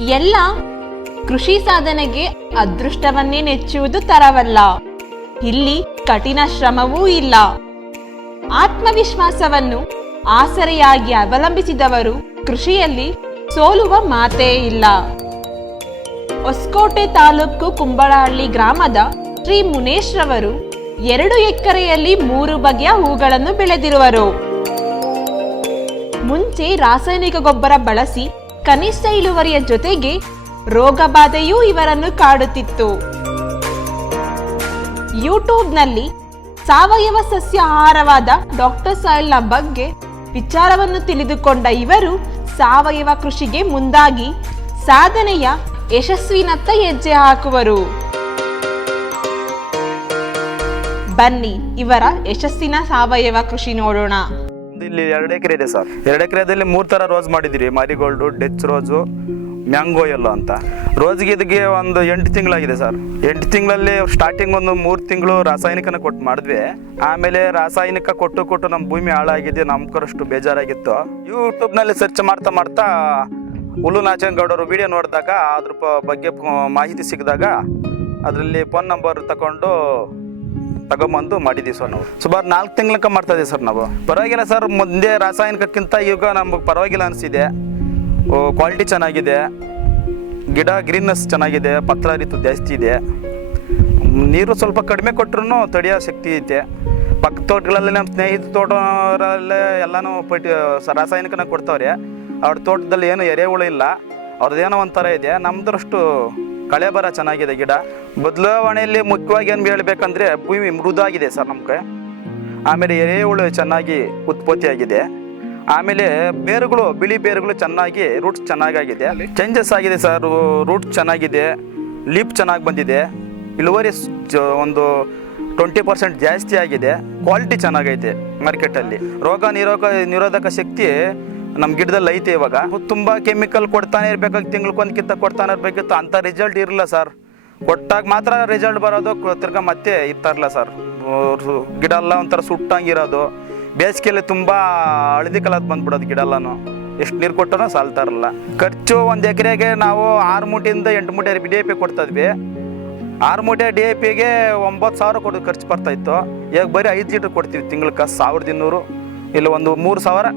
ಎಲ್ಲ ಕೃಷಿ ಸಾಧನೆಗೆ ಅದೃಷ್ಟವನ್ನೇ ನೆಚ್ಚುವುದು ತರವಲ್ಲ. ಇಲ್ಲಿ ಕಠಿಣ ಶ್ರಮವೂ ಇಲ್ಲ. ಆತ್ಮವಿಶ್ವಾಸವನ್ನು ಆಸರೆಯಾಗಿ ಅವಲಂಬಿಸಿದವರು ಕೃಷಿಯಲ್ಲಿ ಸೋಲುವ ಮಾತೇ ಇಲ್ಲ. ಹೊಸಕೋಟೆ ತಾಲೂಕು ಕುಂಬಳಹಳ್ಳಿ ಗ್ರಾಮದ ಶ್ರೀ ಮುನೇಶ್ರವರು ಎರಡು ಎಕರೆಯಲ್ಲಿ ಮೂರು ಬಗೆಯ ಹೂಗಳನ್ನು ಬೆಳೆದಿರುವರು. ಮುಂಚೆ ರಾಸಾಯನಿಕ ಗೊಬ್ಬರ ಬಳಸಿ ಕನಿಷ್ಠ ಇಳುವರಿಯ ಜೊತೆಗೆ ರೋಗ ಬಾಧೆಯೂ ಇವರನ್ನು ಕಾಡುತ್ತಿತ್ತು. ಯೂಟ್ಯೂಬ್ನಲ್ಲಿ ಸಾವಯವ ಸಸ್ಯ ಆಹಾರವಾದ ಡಾಕ್ಟರ್ ಸಾಯಿಲ್ನ ಬಗ್ಗೆ ವಿಚಾರವನ್ನು ತಿಳಿದುಕೊಂಡ ಇವರು ಸಾವಯವ ಕೃಷಿಗೆ ಮುಂದಾಗಿ ಸಾಧನೆಯ ಯಶಸ್ವಿನತ್ತ ಹೆಜ್ಜೆ ಹಾಕುವರು. ಬನ್ನಿ ಇವರ ಯಶಸ್ಸಿನ ಸಾವಯವ ಕೃಷಿ ನೋಡೋಣ. ಇಲ್ಲಿ ಎರಡು ಎಕರೆ ಇದೆ ಸರ್. ಎರಡು ಎಕರೆದಲ್ಲಿ ಮೂರು ಥರ ರೋಸ್ ಮಾಡಿದ್ದೀರಿ. ಮಾರಿಗೋಲ್ಡು, ಡೆಚ್ ರೋಸು, ಮ್ಯಾಂಗೋ ಎಲ್ಲೋ ಅಂತ. ರೋಸ್ಗೆ ಇದಕ್ಕೆ ಒಂದು ಎಂಟು ತಿಂಗಳಾಗಿದೆ ಸರ್. ಎಂಟು ತಿಂಗಳಲ್ಲಿ ಸ್ಟಾರ್ಟಿಂಗ್ ಒಂದು ಮೂರು ತಿಂಗಳು ರಾಸಾಯನಿಕನ ಕೊಟ್ಟು ಮಾಡಿದ್ವಿ. ಆಮೇಲೆ ರಾಸಾಯನಿಕ ಕೊಟ್ಟು ಕೊಟ್ಟು ನಮ್ಮ ಭೂಮಿ ಹಾಳಾಗಿದೆ ನಮ್ಕರಷ್ಟು ಬೇಜಾರಾಗಿತ್ತು. ಯೂಟ್ಯೂಬ್ನಲ್ಲಿ ಸರ್ಚ್ ಮಾಡ್ತಾ ಮಾಡ್ತಾ ಹುಲ್ಲು ನಾಚನಗೌಡರು ವಿಡಿಯೋ ನೋಡಿದಾಗ ಅದ್ರ ಬಗ್ಗೆ ಮಾಹಿತಿ ಸಿಕ್ಕಿದಾಗ ಅದರಲ್ಲಿ ಫೋನ್ ನಂಬರ್ ತಗೊಂಡು ತಗೊಂಬಂದು ಮಾಡಿದ್ದೀವಿ ಸರ್ ನಾವು. ಸುಮಾರು ನಾಲ್ಕು ತಿಂಗಳಕ್ಕ ಮಾಡ್ತಾ ಇದೀವಿ ಸರ್ ನಾವು. ಪರವಾಗಿಲ್ಲ ಸರ್, ಮುಂದೆ ರಾಸಾಯನಿಕಕ್ಕಿಂತ ಈಗ ನಮಗೆ ಪರವಾಗಿಲ್ಲ ಅನಿಸಿದೆ. ಕ್ವಾಲಿಟಿ ಚೆನ್ನಾಗಿದೆ. ಗಿಡ ಗ್ರೀನ್ನಸ್ ಚೆನ್ನಾಗಿದೆ, ಪತ್ರ ರೀತಿ ಜಾಸ್ತಿ ಇದೆ. ನೀರು ಸ್ವಲ್ಪ ಕಡಿಮೆ ಕೊಟ್ಟರು ತಡೆಯೋ ಶಕ್ತಿ ಐತೆ. ಪಕ್ಕ ತೋಟಗಳಲ್ಲಿ ನಮ್ಮ ಸ್ನೇಹಿತ ತೋಟರಲ್ಲೇ ಎಲ್ಲನೂ ಪಟ್ಟಿ ರಾಸಾಯನಿಕನ ಕೊಡ್ತಾವ್ರೆ. ಅವ್ರ ತೋಟದಲ್ಲಿ ಏನು ಎರೆಹುಳು ಇಲ್ಲ. ಅವ್ರದ್ದೇನೋ ಒಂಥರ ಇದೆ. ನಮ್ದರಷ್ಟು ಕಳೆ ಬರ ಚೆನ್ನಾಗಿದೆ ಗಿಡ. ಬದಲಾವಣೆಯಲ್ಲಿ ಮುಖ್ಯವಾಗಿ ಏನು ಹೇಳ್ಬೇಕಂದ್ರೆ ಭೂಮಿ ಮೃದಾಗಿದೆ ಸರ್ ನಮಗೆ. ಆಮೇಲೆ ಎರೆಹುಳು ಚೆನ್ನಾಗಿ ಉತ್ಪತ್ತಿಯಾಗಿದೆ. ಆಮೇಲೆ ಬೇರುಗಳು, ಬಿಳಿ ಬೇರುಗಳು ಚೆನ್ನಾಗಿ ರೂಟ್ಸ್ ಚೆನ್ನಾಗಾಗಿದೆ. ಚೇಂಜಸ್ ಆಗಿದೆ ಸರ್ ರೂಟ್ ಚೆನ್ನಾಗಿದೆ ಲೀಪ್ ಚೆನ್ನಾಗಿ ಬಂದಿದೆ. ಇಳುವರಿ ಒಂದು ಟ್ವೆಂಟಿ ಪರ್ಸೆಂಟ್ ಜಾಸ್ತಿ ಆಗಿದೆ. ಕ್ವಾಲಿಟಿ ಚೆನ್ನಾಗೈತೆ ಮಾರ್ಕೆಟಲ್ಲಿ ರೋಗ ನಿರೋಗ, ನಿರೋಧಕ ಶಕ್ತಿ ನಮ್ಮ ಗಿಡದಲ್ಲಿ ಐತೆ ಇವಾಗ. ತುಂಬ ಕೆಮಿಕಲ್ ಕೊಡ್ತಾನೆ ಇರ್ಬೇಕಾಗಿ ತಿಂಗ್ಳಿಗೊಂದ್ಕಿಂತ ಕೊಡ್ತಾನೆ ಇರ್ಬೇಕಿತ್ತು. ಅಂಥ ರಿಸಲ್ಟ್ ಇರಲ್ಲ ಸರ್ ಕೊಟ್ಟಾಗ ಮಾತ್ರ ರಿಸಲ್ಟ್ ಬರೋದು ತಿರ್ಗ ತಿರ್ಗಾ ಮತ್ತೆ ಇರ್ತಾರಲ್ಲ ಸರ್ ಗಿಡ ಎಲ್ಲ ಒಂಥರ ಸುಟ್ಟಂಗಿರೋದು. ಬೇಸಿಗೆಯಲ್ಲಿ ತುಂಬ ಹಳದಿ ಕಲರ್ ಬಂದ್ಬಿಡೋದು ಗಿಡ ಎಲ್ಲನೂ. ಎಷ್ಟು ನೀರು ಕೊಟ್ಟರೂ ಸಾಲ್ತಾ ಇರಲ್ಲ ಖರ್ಚು ಒಂದು ಎಕರೆಗೆ ನಾವು ಆರು ಮೂಟೆಯಿಂದ ಎಂಟು ಮೂಟೆ ಡಿ ಎ ಪಿ ಕೊಡ್ತಾಯಿದ್ವಿ ಆರು ಮೂಟೆ ಡಿ ಎ ಪಿಗೆ ಒಂಬತ್ತು ಸಾವಿರ ಕೊಡೋದು ಖರ್ಚು ಬರ್ತಾಯಿತ್ತು ಈಗ ಬರೀ ಐದು ಲೀಟ್ರ್ ಕೊಡ್ತೀವಿ ತಿಂಗ್ಳಕ್ಕೆ, ಸಾವಿರದ ಇನ್ನೂರು. ಇಲ್ಲ ಒಂದು ಮೂರು ಸಾವಿರ.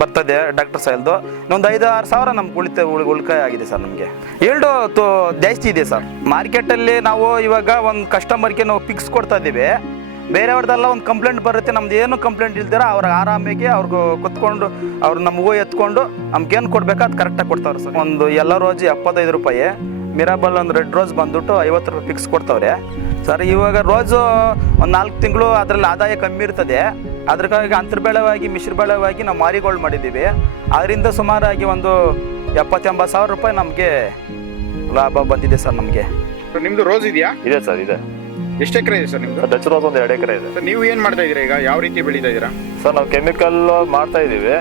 ಬರ್ತದೆ ಡಾಕ್ಟರ್ ಸಾಯಿಲ್ದು ಒಂದು ಐದು ಆರು ಸಾವಿರ ನಮ್ಗೆ ಉಳಿತ ಉಳಿ ಉಳಿತಾಯ ಆಗಿದೆ ಸರ್ ನಮಗೆ. ಎರಡು ತೋ ಜಾಸ್ತಿ ಇದೆ ಸರ್. ಮಾರ್ಕೆಟಲ್ಲಿ ನಾವು ಇವಾಗ ಒಂದು ಕಸ್ಟಮರ್ಗೆ ನಾವು ಫಿಕ್ಸ್ ಕೊಡ್ತಾ ಇದ್ದೀವಿ. ಬೇರೆಯವ್ರದ್ದೆಲ್ಲ ಒಂದು ಕಂಪ್ಲೇಂಟ್ ಬರುತ್ತೆ, ನಮ್ದು ಏನು ಕಂಪ್ಲೇಂಟ್ ಇಲ್ದಿರ ಅವ್ರಿಗೆ ಆರಾಮಾಗಿ ಅವ್ರಿಗೆ ಕುತ್ಕೊಂಡು, ಅವ್ರು ನಮಗೂ ಎತ್ಕೊಂಡು ಎತ್ಕೊಂಡು ನಮ್ಗೇನು ಕೊಡ್ಬೇಕು ಅದು ಕರೆಕ್ಟಾಗಿ ಕೊಡ್ತಾವ್ರೆ ಸರ್. ಒಂದು ಎಲ್ಲ ರೋಜು ಎಪ್ಪತ್ತೈದು ರೂಪಾಯಿ ಮಿರಾಬಲ್ ಒಂದು ರೆಡ್ ರೋಸ್ ಬಂದ್ಬಿಟ್ಟು ಐವತ್ತು ರೂಪಾಯಿ ಫಿಕ್ಸ್ ಕೊಡ್ತಾವ್ರೆ. ಸರ್ ಇವಾಗ ರೋಜು ಒಂದು ನಾಲ್ಕು ತಿಂಗಳು ಅದರಲ್ಲಿ ಆದಾಯ ಕಮ್ಮಿ ಇರ್ತದೆ. ಅದ್ರಕ್ಕಾಗಿ ಅಂತರ್ಬೆಳವಾಗಿ ಮಿಶ್ರಬೆಳವಾಗಿ ನಾವು ಮಾರಿಗೋಲ್ಡ್ ಮಾಡಿದ್ದೀವಿ. ಅದರಿಂದ ಸುಮಾರಾಗಿ ಒಂದು ಎಪ್ಪತ್ತೆಂಬತ್ತು ಸಾವಿರ ರೂಪಾಯಿ ನಮಗೆ ಲಾಭ ಬಂದಿದೆ ಸರ್ ನಮಗೆ. ನಿಮ್ದು ರೋಸ್ ಇದೆಯಾ? ಇದೆ ಸರ್ ಇದೆ. ಎಷ್ಟು ಎಕರೆ ಇದೆ ಸರ್ ನಿಮ್ದು? ಡಚ್ ರೋಸ್ ಒಂದು ಎರಡು ಎಕರೆ ಇದೆ. ಸರ್ ನೀವು ಏನು ಮಾಡ್ತಾ ಇದ್ದೀರಾ ಈಗ? ಯಾವ ರೀತಿ ಬೆಳೀತಾ ಇದ್ದೀರಾ? ಸರ್ ನಾವು ಕೆಮಿಕಲ್ ಮಾಡ್ತಾ ಇದ್ದೀವಿ.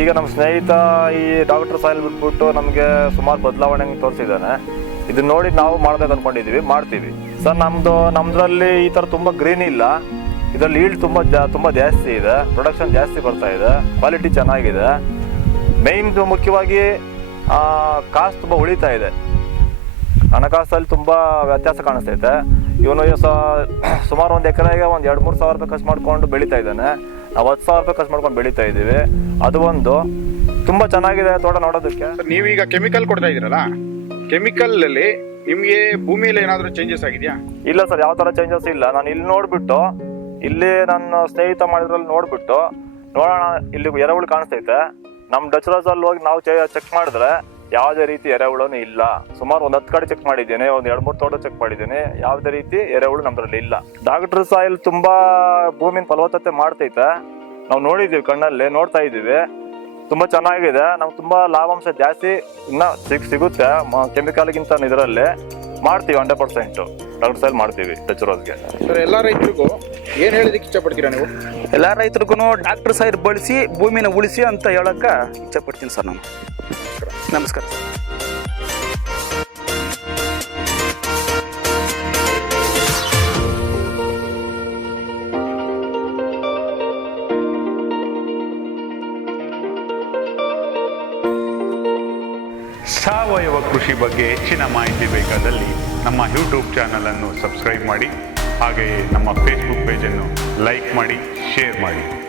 ಈಗ ನಮ್ಮ ಸ್ನೇಹಿತ ಈ ಡಾಕ್ಟರ್ ಸಾಯಿಲ್ ಬಿಟ್ಬಿಟ್ಟು ನಮಗೆ ಸುಮಾರು ಬದಲಾವಣೆ ತೋರಿಸಿದ್ದಾನೆ. ಇದನ್ನ ನೋಡಿ ನಾವು ಮಾಡ್ಬೇಕು ಅನ್ಕೊಂಡಿದೀವಿ ಮಾಡ್ತೀವಿ. ಸರ್ ನಮ್ಮದು ನಮ್ದ್ರಲ್ಲಿ ಈ ತರ ತುಂಬಾ ಗ್ರೀನ್ ಇಲ್ಲ. ಇದರಲ್ಲಿ ಈಲ್ಡ್ ತುಂಬ ಜಾ- ತುಂಬಾ ಜಾಸ್ತಿ ಇದೆ. ಪ್ರೊಡಕ್ಷನ್ ಜಾಸ್ತಿ ಬರ್ತಾ ಇದೆ. ಕ್ವಾಲಿಟಿ ಚೆನ್ನಾಗಿದೆ. ಮೇಯ್ನ್ ಮುಖ್ಯವಾಗಿ ಕಾಸ್ಟ್ ತುಂಬ ಉಳಿತಾ ಇದೆ. ಹಣಕಾಸಲ್ಲಿ ತುಂಬ ವ್ಯತ್ಯಾಸ ಕಾಣಿಸ್ತೈತೆ. ಇವನು ಸುಮಾರು ಒಂದು ಎಕರೆಗೆ ಒಂದು ಎರಡು ಮೂರು ಸಾವಿರ ರೂಪಾಯಿ ಖರ್ಚು ಮಾಡ್ಕೊಂಡು ಬೆಳೀತಾ ಇದ್ದಾನೆ. ನಾವು ಹತ್ತು ಸಾವಿರ ರೂಪಾಯಿ ಖರ್ಚು ಮಾಡ್ಕೊಂಡು ಬೆಳೀತಾ ಇದ್ದೀವಿ. ಅದು ಒಂದು. ತುಂಬ ಚೆನ್ನಾಗಿದೆ ತೋಟ ನೋಡೋದಕ್ಕೆ. ನೀವೀಗ ಕೆಮಿಕಲ್ ಕೊಡ್ತಾ ಇದ್ದೀರಲ್ಲ? ಕೆಮಿಕಲ್ ಅಲ್ಲಿ ನಿಮಗೆ ಭೂಮಿಯಲ್ಲಿ ಏನಾದರೂ ಚೇಂಜಸ್ ಆಗಿದೆಯಾ? ಇಲ್ಲ ಸರ್ ಯಾವ ಥರ ಚೇಂಜಸ್ ಇಲ್ಲ. ನಾನು ಇಲ್ಲಿ ನೋಡ್ಬಿಟ್ಟು ಇಲ್ಲಿ ನನ್ನ ಸ್ನೇಹಿತ ಮಾಡಿದ್ರಲ್ಲಿ ನೋಡ್ಬಿಟ್ಟು, ನೋಡೋಣ, ಇಲ್ಲಿ ಎರೆಹುಳು ಕಾಣಿಸ್ತೈತೆ. ನಮ್ಮ ಡಚ್ ರಾಜಲ್ಲಿ ಹೋಗಿ ನಾವು ಚೆಕ್ ಮಾಡಿದ್ರೆ ಯಾವುದೇ ರೀತಿ ಎರೆಹುಳನೂ ಇಲ್ಲ. ಸುಮಾರು ಒಂದು ಹತ್ತು ಕಡೆ ಚೆಕ್ ಮಾಡಿದ್ದೀನಿ, ಒಂದು ಎರಡು ಮೂರು ತೋಟ ಚೆಕ್ ಮಾಡಿದ್ದೀನಿ. ಯಾವುದೇ ರೀತಿ ಎರೆಹುಳು ನಮ್ಮದ್ರಲ್ಲಿ ಇಲ್ಲ. ಡಾಕ್ಟರ್ ಸಾಯಿಲ್ ತುಂಬಾ ಭೂಮಿನ ಫಲವತ್ತತೆ ಮಾಡ್ತೈತೆ. ನಾವು ನೋಡಿದ್ದೀವಿ ಕಣ್ಣಲ್ಲಿ, ನೋಡ್ತಾ ಇದ್ದೀವಿ. ತುಂಬಾ ಚೆನ್ನಾಗಿದೆ. ನಮ್ಗೆ ತುಂಬಾ ಲಾಭಾಂಶ ಜಾಸ್ತಿ ಇನ್ನ ಸಿಗ್, ಸಿಗುತ್ತೆ. ಕೆಮಿಕಲ್ಗಿಂತ ಇದರಲ್ಲಿ. ಮಾಡ್ತೀವಿ ಹಂಡ್ರೆಡ್ ಪರ್ಸೆಂಟ್. ಡಾಕ್ಟರ್ ಸಾಯಿಲ್ ಮಾಡ್ತೀವಿ ಟಚ್ ರೋಸ್ಗೆ ಎಲ್ಲಾ ರೈತರಿಗೂ ಏನ್ ಹೇಳೋದಕ್ಕೆ ಇಷ್ಟಪಡ್ತೀರಾ ನೀವು? ಎಲ್ಲ ರೈತರಿಗೂ ಡಾಕ್ಟರ್ ಸೈರ್ ಬಳಸಿ ಭೂಮಿನ ಉಳಿಸಿ ಅಂತ ಹೇಳಕ್ಕೆ ಇಷ್ಟಪಡ್ತೀನಿ ಸರ್ ನಾನು. ನಮಸ್ಕಾರ ಸಾವಯವ ಕೃಷಿ ಬಗ್ಗೆ ಹೆಚ್ಚಿನ ಮಾಹಿತಿ ಬೇಕಾದಲ್ಲಿ ನಮ್ಮ ಯೂಟ್ಯೂಬ್ ಚಾನಲನ್ನು ಸಬ್ಸ್ಕ್ರೈಬ್ ಮಾಡಿ. ಹಾಗೆಯೇ ನಮ್ಮ ಫೇಸ್ಬುಕ್ ಪೇಜನ್ನು ಲೈಕ್ ಮಾಡಿ ಶೇರ್ ಮಾಡಿ.